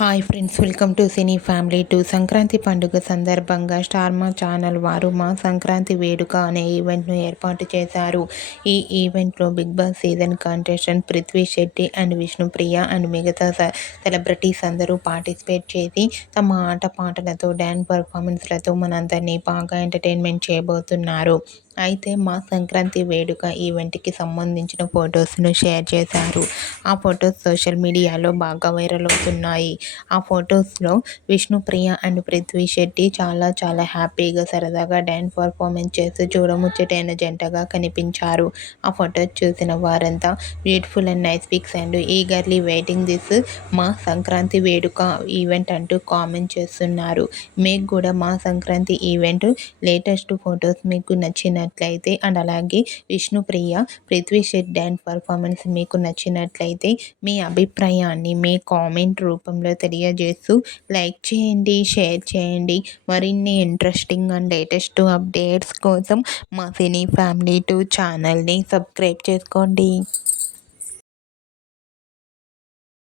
Hi friends, welcome to cine family two. Sankranti పండుగ సందర్భంగా star మా ఛానల్ వారు మా సంక్రాంతి వేడుక అనే ఈవెంట్ను ఏర్పాటు చేశారు. ఈ ఈవెంట్లో Bigg Boss season contestant Prithvi Shetty and Vishnupriya and మిగతా సెలబ్రిటీస్ అందరూ పార్టిసిపేట్ చేసి తమ ఆటపాటలతో డ్యాన్స్ పర్ఫార్మెన్స్లతో మనందరినీ బాగా ఎంటర్టైన్మెంట్ చేయబోతున్నారు. అయితే మా సంక్రాంతి వేడుక ఈవెంట్కి సంబంధించిన ఫొటోస్ను షేర్ చేశారు. ఆ ఫొటోస్ సోషల్ మీడియాలో బాగా వైరల్ అవుతున్నాయి. ఆ ఫొటోస్లో విష్ణుప్రియ అండ్ పృథ్వీ శెట్టి చాలా హ్యాపీగా సరదాగా డ్యాన్స్ పర్ఫార్మెన్స్ చేస్తూ చూడముచ్చటైన జంటగా కనిపించారు. ఆ ఫొటోస్ చూసిన వారంతా beautiful and nice pics and eagerly waiting this మా సంక్రాంతి వేడుక ఈవెంట్ అంటూ కామెంట్ చేస్తున్నారు. మీకు కూడా మా సంక్రాంతి ఈవెంట్ లేటెస్ట్ ఫొటోస్ మీకు నచ్చినట్లయితే అండ్ అలాగే విష్ణుప్రియ పృథ్వీ శెట్టి డ్యాన్స్ పర్ఫార్మెన్స్ మీకు నచ్చినట్లయితే మీ అభిప్రాయాన్ని మీ కామెంట్ రూపంలో తెలియజేస్తూ లైక్ చేయండి, షేర్ చేయండి. మరిన్ని ఇంట్రెస్టింగ్ అండ్ లేటెస్ట్ అప్డేట్స్ కోసం మా సినీ ఫ్యామిలీ 2 ఛానల్ని సబ్స్క్రైబ్ చేసుకోండి.